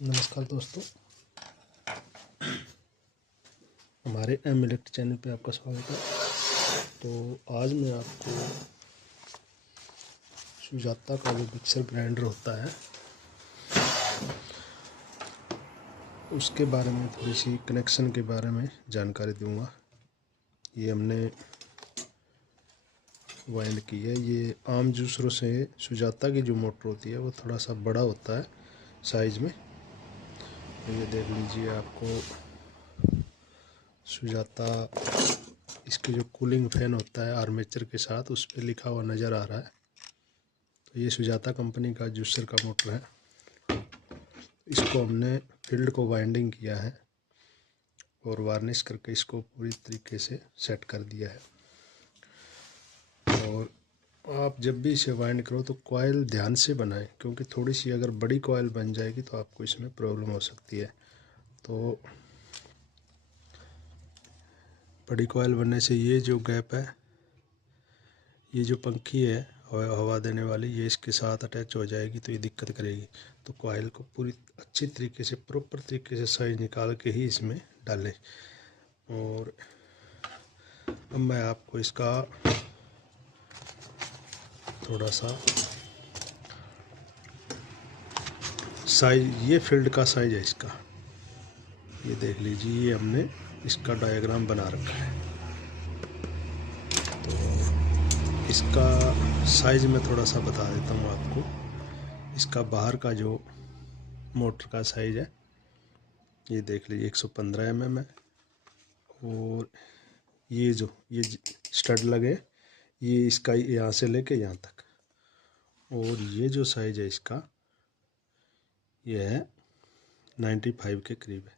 नमस्कार दोस्तों, हमारे एम इलेक्ट चैनल पे आपका स्वागत है। तो आज मैं आपको सुजाता का जो मिक्सर ग्राइंडर होता है उसके बारे में थोड़ी सी कनेक्शन के बारे में जानकारी दूंगा। ये हमने वाइंड की है। ये आम दूसरों से सुजाता की जो मोटर होती है वो थोड़ा सा बड़ा होता है साइज में। तो ये देख लीजिए, आपको सुजाता इसके जो कूलिंग फैन होता है आर्मेचर के साथ उस पर लिखा हुआ नज़र आ रहा है। तो ये सुजाता कंपनी का जूसर का मोटर है। इसको हमने फील्ड को वाइंडिंग किया है और वार्निश करके इसको पूरी तरीके से सेट कर दिया है। और आप जब भी इसे वाइंड करो तो कॉइल ध्यान से बनाएं, क्योंकि थोड़ी सी अगर बड़ी कॉइल बन जाएगी तो आपको इसमें प्रॉब्लम हो सकती है। तो बड़ी कॉइल बनने से ये जो गैप है, ये जो पंखी है हवा देने वाली, ये इसके साथ अटैच हो जाएगी तो ये दिक्कत करेगी। तो कॉइल को पूरी अच्छी तरीके से प्रॉपर तरीके से साइज निकाल के ही इसमें डालें। और अब मैं आपको इसका थोड़ा सा साइज, ये फील्ड का साइज है इसका, ये देख लीजिए। ये हमने इसका डायग्राम बना रखा है। तो इसका साइज मैं थोड़ा सा बता देता हूँ आपको। इसका बाहर का जो मोटर का साइज है, ये देख लीजिए 115 mm है। और ये स्टड लगे, ये इसका यहाँ से लेके यहाँ तक। और ये जो साइज है इसका, ये है 95 के करीब है,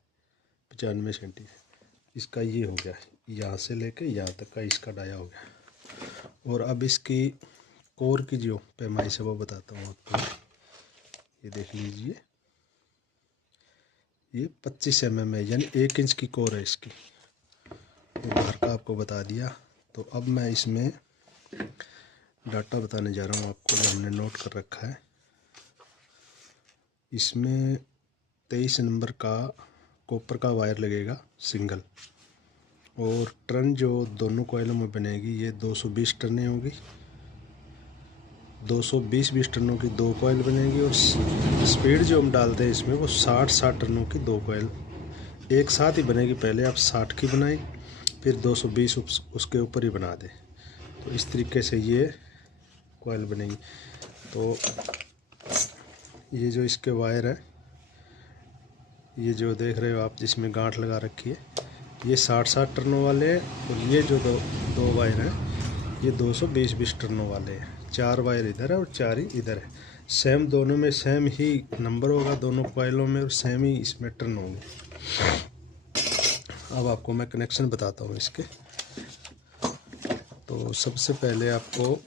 95 सेंटीमीटर। इसका ये हो गया, यहाँ से लेके यहाँ तक का इसका डाया हो गया। और अब इसकी कोर की जो पैमाइश है वो बताता हूँ आपको। ये देख लीजिए, ये 25 mm है, यानी 1 इंच की कोर है इसकी। तो बाहर का आपको बता दिया। तो अब मैं इसमें डाटा बताने जा रहा हूँ आपको, जो हमने नोट कर रखा है। इसमें 23 नंबर का कॉपर का वायर लगेगा सिंगल। और टर्न जो दोनों कॉइलों में बनेगी, ये 220 टर्नें होगी। 220 टर्नों की दो कॉइल बनेगी। और स्पीड जो हम डालते हैं इसमें वो 60 टर्नों की दो कॉइल एक साथ ही बनेगी। पहले आप 60 की बनाई, फिर 220 उसके ऊपर ही बना दें। तो इस तरीके से ये कॉइल बनेगी। तो ये जो इसके वायर है, ये जो देख रहे हो आप जिसमें गांठ लगा रखी है, ये 60 टर्नों वाले हैं। और ये जो दो वायर हैं, ये 220 टर्नों वाले हैं। 4 वायर इधर है और 4 ही इधर है। सेम, दोनों में सेम ही नंबर होगा दोनों कॉइलों में, और सेम ही इसमें टर्न होंगे। अब आपको मैं कनेक्शन बताता हूँ इसके। तो सबसे पहले आपको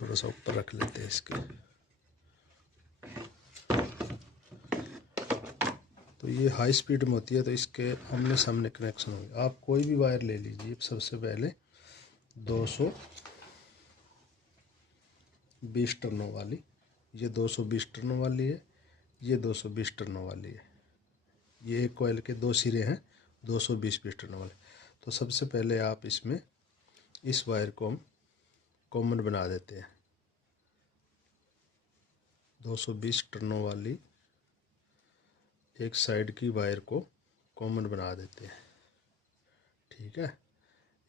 थोड़ा सा ऊपर रख लेते हैं इसके। तो ये हाई स्पीड में होती है, तो इसके आमने सामने कनेक्शन होगा। आप कोई भी वायर ले लीजिए। सबसे पहले 220 टर्नों वाली, ये 220 टर्नों वाली है, ये 220 टर्नों वाली है। ये एक कॉइल के दो सिरे हैं 220 टर्नों वाले। तो सबसे पहले आप इसमें इस वायर को हम कॉमन बना देते हैं। 220 टर्नों वाली एक साइड की वायर को कॉमन बना देते हैं। ठीक है,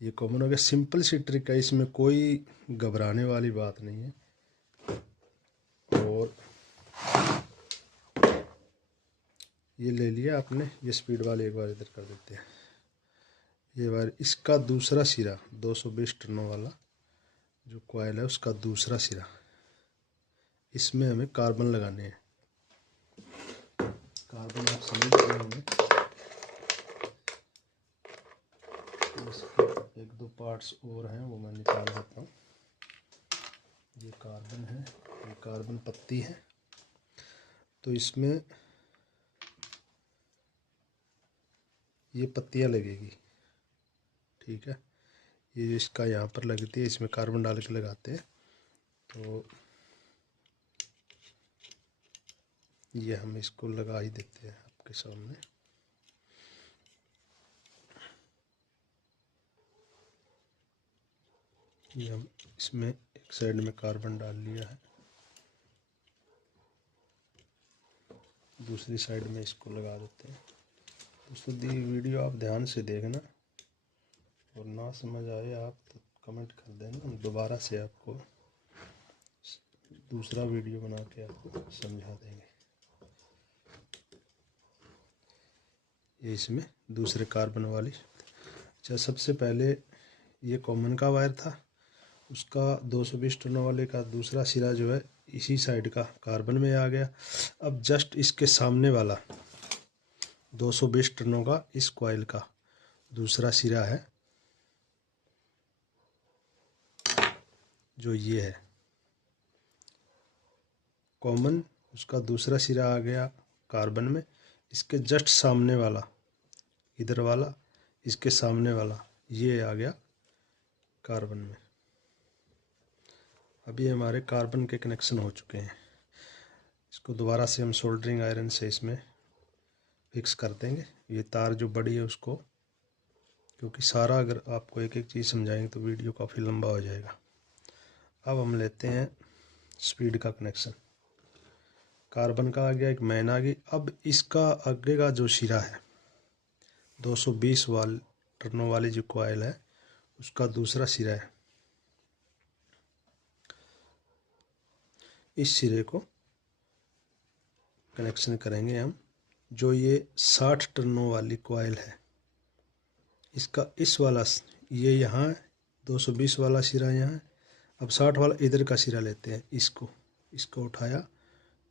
ये कॉमन हो गया। सिंपल सी ट्रिक है, इसमें कोई घबराने वाली बात नहीं है। और ये ले लिया आपने, ये स्पीड वाले एक बार इधर कर देते हैं। ये वायर, इसका दूसरा सिरा 220 टर्नों वाला जो कॉइल है उसका दूसरा सिरा, इसमें हमें कार्बन लगाने हैं। कार्बन आप समझ रहे होंगे, इसके एक दो पार्ट्स और हैं वो मैं निकाल देता हूँ। ये कार्बन है, ये कार्बन पत्ती है। तो इसमें ये पत्तियाँ लगेगी। ठीक है, ये इसका यहाँ पर लगती है, इसमें कार्बन डाल के लगाते हैं। तो ये हम इसको लगा ही देते हैं आपके सामने। ये हम इसमें एक साइड में कार्बन डाल लिया है, दूसरी साइड में इसको लगा देते हैं। दोस्तों दी वीडियो आप ध्यान से देखना, और ना समझ आए आप तो कमेंट कर देना, हम दोबारा से आपको दूसरा वीडियो बना के आपको समझा देंगे। ये इसमें दूसरे कार्बन वाली। अच्छा, सबसे पहले ये कॉमन का वायर था, उसका 220 टर्नों वाले का दूसरा सिरा जो है इसी साइड का कार्बन में आ गया। अब जस्ट इसके सामने वाला 220 टर्नों का इस कॉइल का दूसरा सिरा है, जो ये है कॉमन, उसका दूसरा सिरा आ गया कार्बन में। इसके जस्ट सामने वाला, इधर वाला, इसके सामने वाला ये आ गया कार्बन में। अभी हमारे कार्बन के कनेक्शन हो चुके हैं। इसको दोबारा से हम सोल्डरिंग आयरन से इसमें फिक्स कर देंगे। ये तार जो बड़ी है उसको, क्योंकि सारा अगर आपको एक एक चीज़ समझाएंगे तो वीडियो काफ़ी लंबा हो जाएगा। अब हम लेते हैं स्पीड का कनेक्शन। कार्बन का आ गया, एक मैन आ गई। अब इसका आगे का जो सिरा है 220 टर्नों वाली जो कॉइल है उसका दूसरा सिरा है, इस सिरे को कनेक्शन करेंगे हम। जो ये 60 टर्नों वाली कॉइल है इसका इस वाला ये यहाँ है, 220 वाला सिरा यहाँ है। अब 60 वाला इधर का सिरा लेते हैं, इसको उठाया,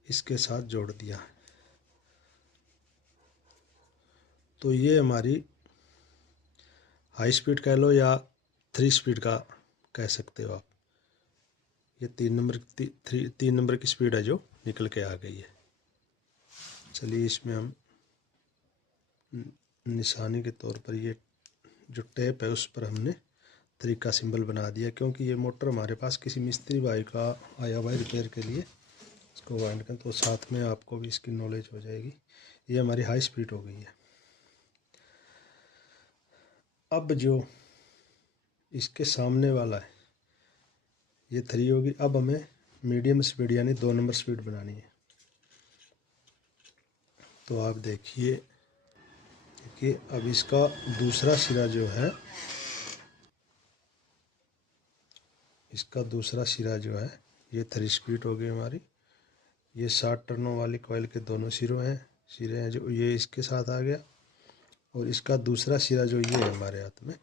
इसके साथ जोड़ दिया। तो ये हमारी हाई स्पीड कह लो या 3 स्पीड का कह सकते हो आप। ये 3 नंबर की स्पीड है जो निकल के आ गई है। चलिए इसमें हम निशानी के तौर पर ये जो टेप है उस पर हमने 3 का सिंबल बना दिया, क्योंकि ये मोटर हमारे पास किसी मिस्त्री भाई का आया हुआ है रिपेयर के लिए। इसको वाइंड करें तो साथ में आपको भी इसकी नॉलेज हो जाएगी। ये हमारी हाई स्पीड हो गई है। अब जो इसके सामने वाला है ये 3 होगी। अब हमें मीडियम स्पीड यानी 2 नंबर स्पीड बनानी है। तो आप देखिए कि अब इसका दूसरा सिरा जो है, इसका दूसरा सिरा जो है ये 3 स्पीड हो गई हमारी। ये 60 टर्नों वाली कॉइल के दोनों सिरे हैं जो ये इसके साथ आ गया। और इसका दूसरा सिरा जो ये है हमारे हाथ में,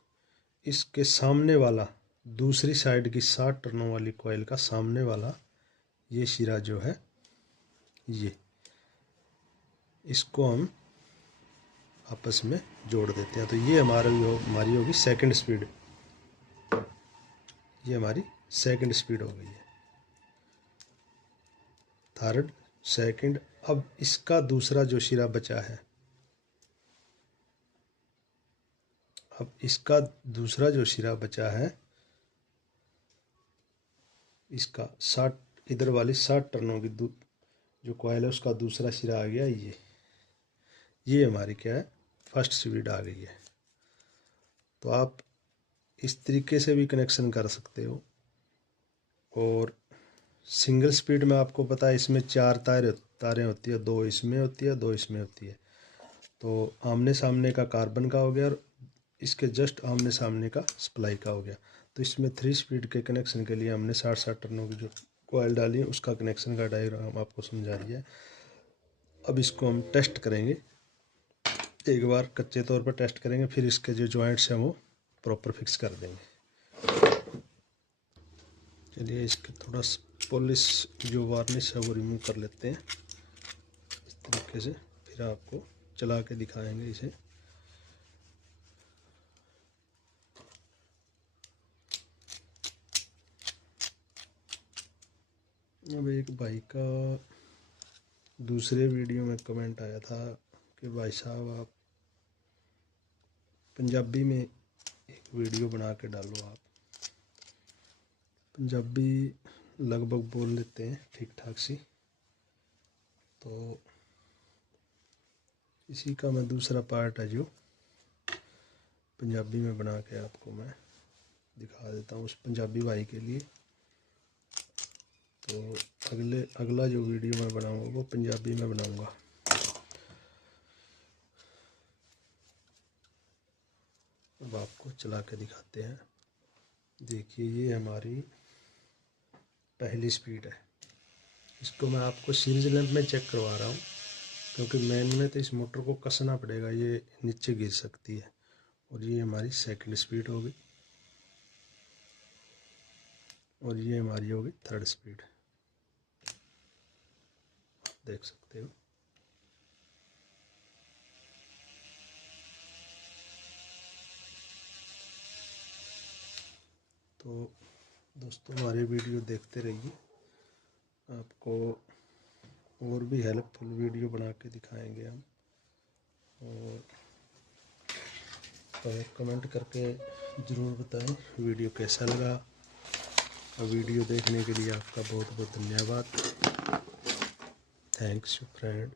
इसके सामने वाला दूसरी साइड की 60 टर्नों वाली कॉइल का सामने वाला ये सिरा जो है ये, इसको हम आपस में जोड़ देते हैं। तो ये हमारी होगी सेकंड स्पीड। ये हमारी सेकंड स्पीड हो गई है, थर्ड, सेकंड। अब इसका दूसरा जो सिरा बचा है, अब इसका दूसरा जो सिरा बचा है इसका 60, इधर वाली 60 टर्नों की जो कॉइल है उसका दूसरा सिरा आ गया ये हमारी क्या है, फर्स्ट स्पीड आ गई है। तो आप इस तरीके से भी कनेक्शन कर सकते हो। और सिंगल स्पीड में आपको पता है इसमें 4 तारें होती है, 2 इसमें होती है, 2 इसमें होती है। तो आमने सामने का कार्बन का हो गया और इसके जस्ट आमने सामने का सप्लाई का हो गया। तो इसमें 3 स्पीड के कनेक्शन के लिए हमने 60 टर्नों की जो कॉइल डाली है उसका कनेक्शन का डायग्राम आपको समझा दिया है। अब इसको हम टेस्ट करेंगे, एक बार कच्चे तौर पर टेस्ट करेंगे, फिर इसके जो जॉइंट्स हैं वो प्रॉपर फिक्स कर देंगे। चलिए इसके थोड़ा पॉलिश जो वार्निश है वो रिमूव कर लेते हैं इस तरीके से, फिर आपको चला के दिखाएंगे इसे। अब एक भाई का दूसरे वीडियो में कमेंट आया था कि भाई साहब आप पंजाबी में एक वीडियो बना के डालो। आप पंजाबी लगभग बोल लेते हैं ठीक ठाक सी, तो इसी का मैं दूसरा पार्ट है जो पंजाबी में बना के आपको मैं दिखा देता हूँ उस पंजाबी भाई के लिए। तो अगला जो वीडियो मैं बनाऊँगा वो पंजाबी में बनाऊँगा। अब आपको चला के दिखाते हैं। देखिए ये हमारी पहली स्पीड है। इसको मैं आपको सीरीज लैंप में चेक करवा रहा हूँ, क्योंकि मैन में तो इस मोटर को कसना पड़ेगा, ये नीचे गिर सकती है। और ये हमारी सेकंड स्पीड होगी और ये हमारी होगी थर्ड स्पीड, आप देख सकते हो। तो दोस्तों हमारे वीडियो देखते रहिए, आपको और भी हेल्पफुल वीडियो बना के दिखाएंगे हम। और तो कमेंट करके ज़रूर बताएं वीडियो कैसा लगा। और वीडियो देखने के लिए आपका बहुत बहुत धन्यवाद। Thanks friend.